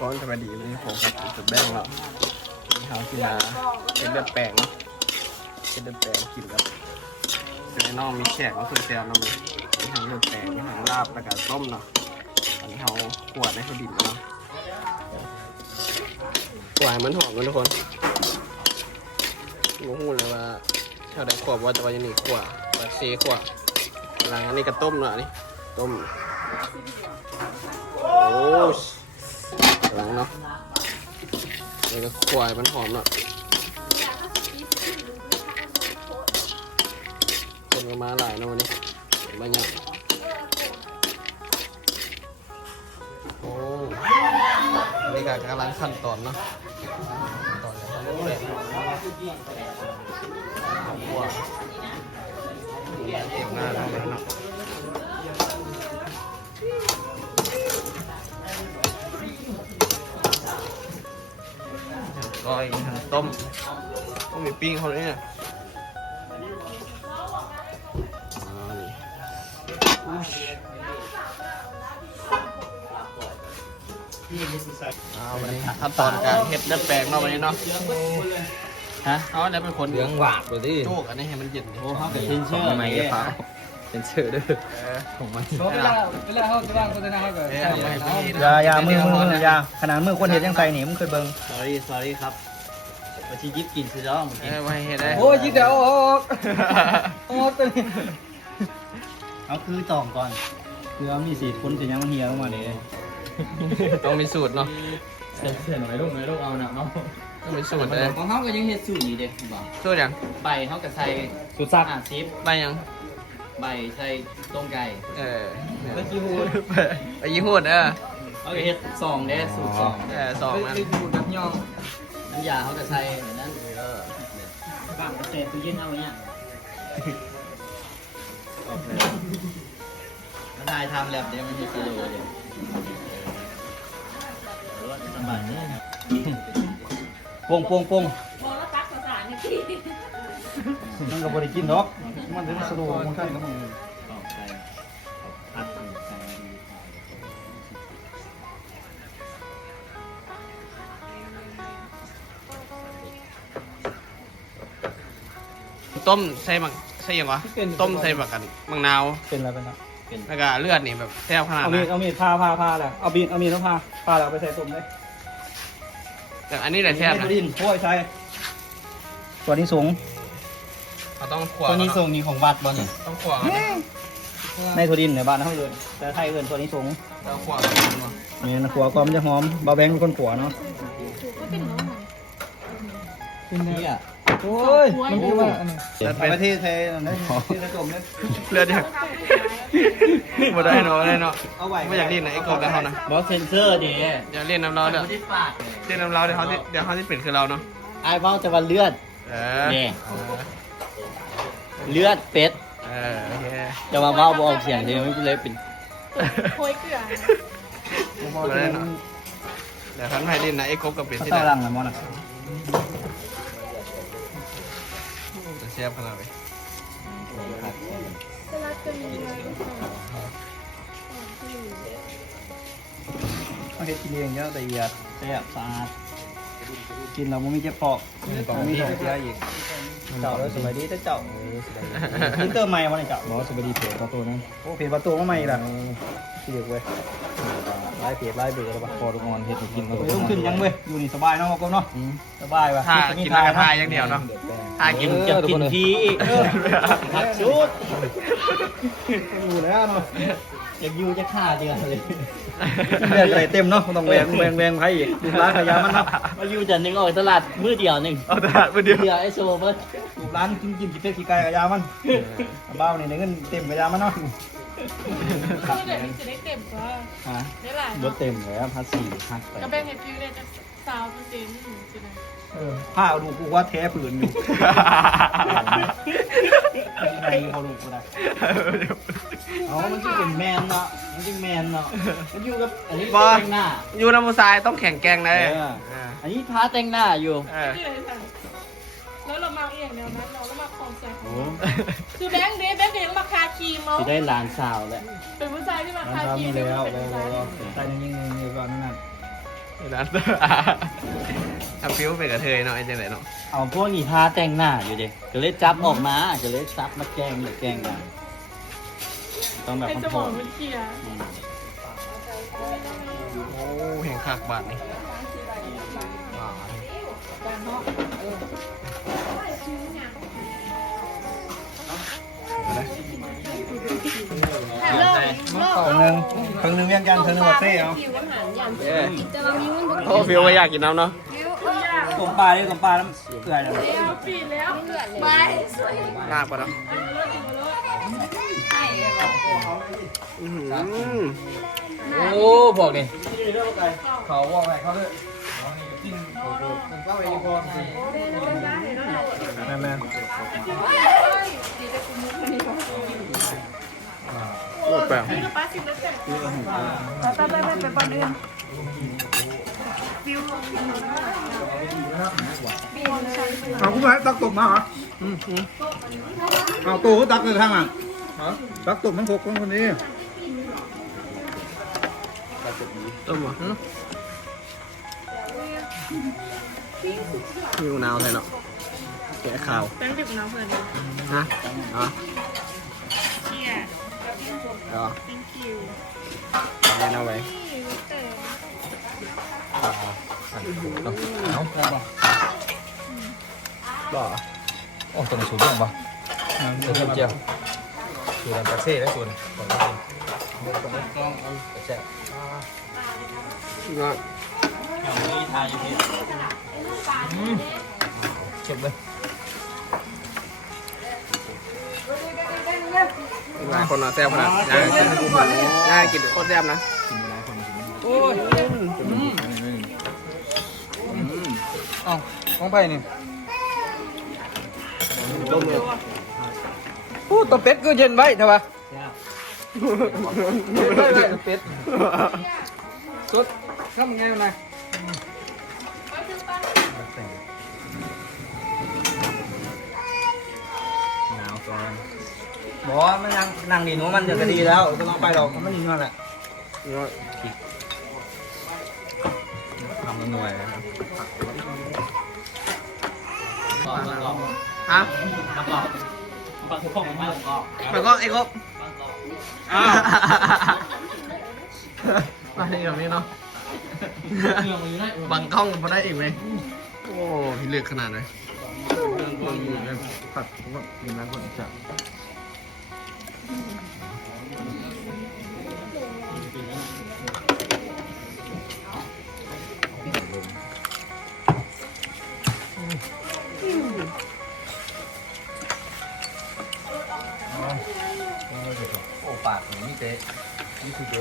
ก้อนธรรมดีนี่ผมกับจุดแบ่งแล้วนี่เขาที่มาเป็นเลือดแปลงเนาะเป็นเลือดแปลงกินกับเป็นน้องมีแขกก็คือแซวน้องมีทั้งเลือดแปลงมีทั้งลาบแล้วก็ต้มเนาะอันนี้เขาขวดในเขาดิบเนาะหวานมันหอมเลยทุกคนรู้หูเลยว่าชาวใดขวบว่าจะว่าจะหนีขวบแบบซีขวบหลังอันนี้ก็ต้มเนาะนี่ต้มโอ้หลังเนาะนี่ก็ขวบมันหอมเนาะคนก็มาหลายเนาะวันนี้บรรยากาศโอ้นี่ก็กำลังขั้นตอนเนาะตอนนี้เขารู้เลยขวบเก็บหน้าเราแล้วเนาะก้อยต้มต้องมีปิ้งเขาเลยเนี่ยวันนี้ขั้นตอนการเฮ็ดเลือดแปลงเนาะวันนี้เนาะฮะเขาเนี่ยเป็นคน เหลืองหวานเลยดิ โจกอันนี้ให้มันเย็นโอ้เขา เป็นเชื่อไหมกระเป๋าเป็นเชื่อด้วยของมัน เวลาเขาจะว่างโฆษณาเขาก็ใช่อย่ามืออย่าขนาดมือคนเห็นยังใส่หนีมึงเคยเบิ่ง sorry ครับวันที่ยิบกินซื้อแล้วมึงกิน ไม่เฮ็ดได้ โอ้ยยิบเดี๋ยวออกเป็น เอาคือตองก่อนคือมีสีคนสียังมันเฮียลงมาเลย ต้องมีสูตรเนาะ เสียหน่อยลูกเอาหนักเนาะ ต้องมีสูตรเลย ของเขาก็ยังเฮ็ดสูตรอยู่เด็กบอก สูตรยัง ใบเขาก็ใส่ สุดซัก ซิป ใบยัง ใบใส่ต้มไก่ ไปยี่หูดไปยี่หูดเขาก็เฮ็ดซองเด้สูตรซอง สองนั้น ลึกๆแบบย่องน้ำยาเขาก็ใส่แบบนั้นบ้างเศษตู้เย็นเอาเนี่ยมาได้ทำแล้วเดี๋ยวมันจะกิโลเดียวสบายนี่ ปง มองแล้วตักภาษาเนี่ยพี่ มันก็บริกินเนาะมันถึงสะดวกมันใช่ก็มึง ออกไปผัดใส่ ต้มใส่บักใส่ยังวะต้มใส่บักกันมังนาว เป็นอะไรเป็นอะ แล้วก็เลือดนี่แบบแซ่บขนาด เอา นั้ มีดพาแหละเอามีดแล้วพาแล้วไปใส่ตุ่มเลย แต่อันนี้แหละแซ่บนะ ดินโอ้ยใช่ตัวนี้สูง เขาต้องขวด ตัวนี้สูงนี่ของวัดบ่นี่ ต้องขวด ในถั่วดินในบ้านเขาเลยแต่ไทยเอินตัวนี้สูง ต้องขวด นี่นะขัวก็มันจะหอมเบาแบงเป็นคนขัวเนาะ เป็นน้องหนัง เป็นเนี่ยโอ้ยมันคือว่าเป็นประเทศไทยนั่นที่ระดมเนี่ย เลือดยังบ่ได้เนาะได้เนาะไม่อยากเล่นนะไอ้กบแล้วเขานะ บอสเซนเซอร์ดิ อยากเล่นน้ำร้อนเด้อ ไม่ได้ปาด เล่นน้ำร้อนเดี๋ยวเขาที่เปลี่ยนคือเราเนาะ ไอ้เบ้าจะวันเลือด เนี่ยเลือดเป็ด โอเค จะมาเบ้าบออกเสียงใช่ไหมไม่เลยเป็น โคยเกลือ บ่ได้เนาะเดี๋ยวท่านให้เล่นนะไอ้กบกับเป็ดที่ ใต้ ไหน รังนะมอนะ จะแซ่บขนาดไหน จะรักกันยังไง เขาเฮ็ดกินเองเยอะแต่เอียดแซ่บสะอาดกินเราไม่มีเจ็บปอกมีของเสียอีกเจ้าแล้วสบายดีแต่เจ้านี่เติมใหม่มาเลยเจ้าบอกสบายดีเพจประตูนั้นโอ้เพจประตูก็ใหม่ละที่เด็กเว้ยไล่เพจไล่เบอร์แล้วปะพอทุกงอนเฮ็ดกินมาต้องขึ้นยังเว้ยอยู่นี่สบายเนาะก็เนาะสบายว่ะ ถ้ากินแล้วก็ทายอย่างเดียวเนาะถ้ากิน จะกินทีอีกผัดชุด อยู่แล้วเนาะ อยากอยู่จะฆ่าเดือนเลย เดือนอะไรเต็มเนาะต้องแบงใครอีกร้านขายยามันเนาะ มาอยู่จะหนึ่งออกตลาดมือเดียวหนึ่ง เอาตลาดมาเดียว เดียวไอ้โชว์เบิร์ด ร้านกินขี้เป็ดขี้ไก่ขายยามันบ้าเนี่ยเงินเต็มขายยามันเนาะ คือเดี๋ยวจะได้เต็มก็ ฮะ ได้หลาย รถเต็มเลยภาษีหักไป กระเบนเห็ดฟิวเนี่ยจะ20%ใช่ไหม ผ้าเอาดูกูว่าแท้ผืนอยู่ในเขาดูกูได้ อ๋อมันจะเป็นแมนเนาะมันจะแมนเนาะมันอยู่กับอันนี้แต่งหน้า อยู่น้ำมูทรายต้องแข่งแกงเลย อันนี้ท้าแต่งหน้าอยู่ นี่เลยค่ะแล้วเรามาเองแนวนั้นเรามาคลองใจของคือแบงค์ก็ยังมาคาครีมเนาะ จะได้หลานสาวแล้ว เป็นผู้ชายที่มา ร้าน คา ค้า ครี มี ม แล้ว เป็นผู้ชาย ใส่นิ่งๆอยู่ก่อนนั่น นั่นทำฟิวเป็นกระเทยเนาะไอ้จังไหนเนาะ เอาพวกนี้ทาแต่งหน้าอยู่ดิก็เลยจับออกมาก็เลยซับมาแกงหรือแกงกันต้องแบบ เป็น มัน ส โผม อง ม มันเกียร์ โอ้แห่งคักบาทนี่ครึ่งนึงเวียงกันครึ่งนึงว่าเซ่เอา โอ้ฟิวไม่อยากกินน้ำเนาะ ต้มปลาดิต้มปลาน้ำเกลือเลย แล้วปีแล้วไป ลาบปะเนาะโอ้บอกดิเขาบอกอะไรเขาเลยกินเข้าไปพอแม่โอ้แปลก นี่ก็ป้าสิบแล้วแต่ไปบอลอื่น เอาคุณไปตักตกมาเหรอเอาตัวก็ตักเลยทางอ่ะตักตกมันหกคนนี้ ต้มเหรอมีมะนาวใส่เนาะแกะข้าว แป้งดิบน้ำเพื่อน ฮะอ๋อ เชียร์ อ๋อ thank you เอาไว้ นี่รู้แต่ เอาบ่ บ่ โอ้ตัวนี้สูงยังปะเดี๋ยวเจียวสูงกระเซ่ได้ส่วนก่อนแซ่บ งอน เก็บเลย หลายคนเนาะแซ่บขนาดง่ายกินโคตรแซ่บนะ โอ้ยเอ้าของไปนี่ ต้มเลย โอ้ตัวเป็ดก็เย็นไว้ใช่ปะเป็ดสดทำไงมันนะหนาวก่อน บอกว่ามันนั่งดีหนูมันจะดีแล้วต้องเอาไปหรอกมันดีนั่นแหละ งอน ทำมันหน่วยนะครับ ฮะมันก็ไอ้ครบมาที่ตรงนี้เนาะบังกล้องมาได้อีกไหมโอ้พี่เลือกขนาดไหน ผัดผมก็กินน้ำก่อนจ้ะ โอ้ปากเหมือนนี่เจ๊นี่คือเจ๊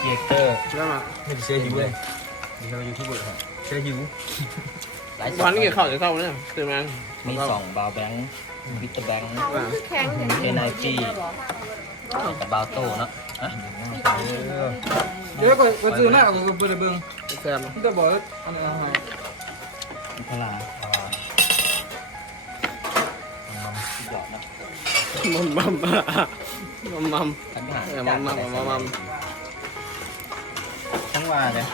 เกียร์เตอร์ ใช่ไหม ไม่ใช่หิวเลยนี่เรายูทูบเบอร์ครับเจ๊หิว วันนี้กินข้าวจะเข้าเนี่ยตื่นมา มี2บาวแบงค์วิตแบงค์ แข็งอย่างนี้ NIP กับบาวโต้เนาะ เดี๋ยวก็ซื้อหน้าก็เปิดเบิ้ง แซ่บ มันจะบอกอันนี้อะไร พลา มัมมัมมัม ขันหา มัม ทั้งว่าเลย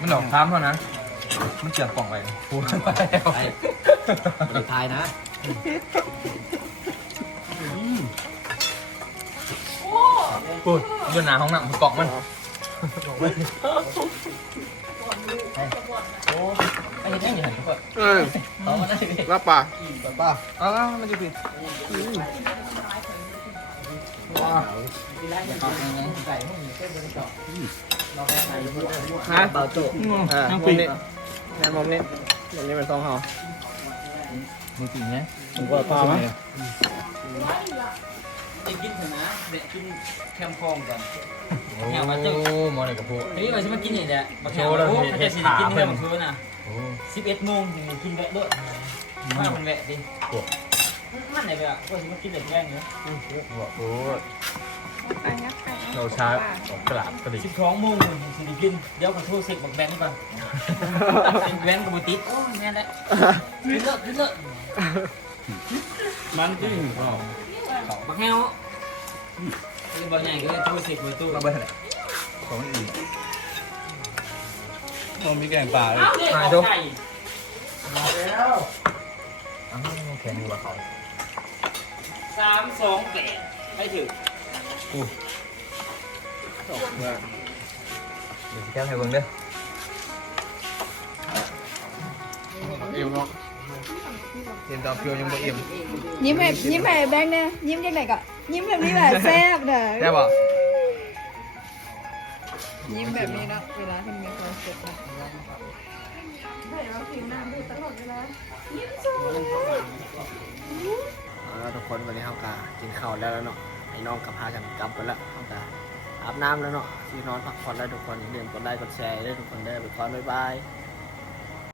มันหลอกท้ามเท่านั้นมันเจียบกล่องไปพูดไปแล้ว ไอ้บริทายนะ พูดเรื่องหนาห้องน้ำมันกล่องมัน ไอ้เห็นยังอยู่หันทุกคน เออ เขามาได้ดิ รับป่า ป้าอ้าวมันจะผิด ฮะ บาวโต้ มุมนี้แม่มุมนี้มุมนี้เป็นซองเฮา มือจริงเนี่ย ผมว่าปลาไหมกินเถอะนะเด็กกินแคมฟองกัน โอ้มอนี่กับพวก เฮ้ยมันจะมากินนี่แหละมา โชว์แล้ว เขาจะสิกินเนี่ยมันคือนะ โอ้ 11 โมงถึงกินแวะด้วยมามันแวะดิมันไหนไปอ่ะก็จะมากินเด็กแรงเนาะ โหเราช้ากระลาบกระดิ่ง 12 โมงถึงสิกินเดี๋ยวขอโทษเสกบอกแบงค์ก่อนเป็นแบงค์กับบุติโอ้แม่นแล้วกินเลิกมันจริงเปล่าบักแฮวบอลใหญ่ก็โทษเสกประตู เราไปไหนของอื่น เรามีแกงป่าเลย เอาเด็กเอาไก่ อ้าวแข็งอยู่ว่ะเขา 328ไม่ถึง จบเลย เดี๋ยวสิแก้วให้เบิ่งเด้อ เอ็มเนาะเห็นดาวเพียวยังบ่เอ็ม ยิ้มให้แบงค์เนี่ยยิ้มยังไงก็ยิ้มแบบนี้แหละแซ่บเด้อ ได้ป่ะ ยิ้มแบบนี้นะเวลาที่มีความสุขนะ แล้วทุกคนวันนี้เขากากินข้าวแล้วเนาะไอ้น้องกับพากันกลับไปแล้วเขากาอาบน้ำแล้วเนาะที่นอนพักผ่อนแล้วทุกคนอย่าลืมกดไลค์กดแชร์ด้วยทุกคนได้ไปก่อนบ๊ายบาย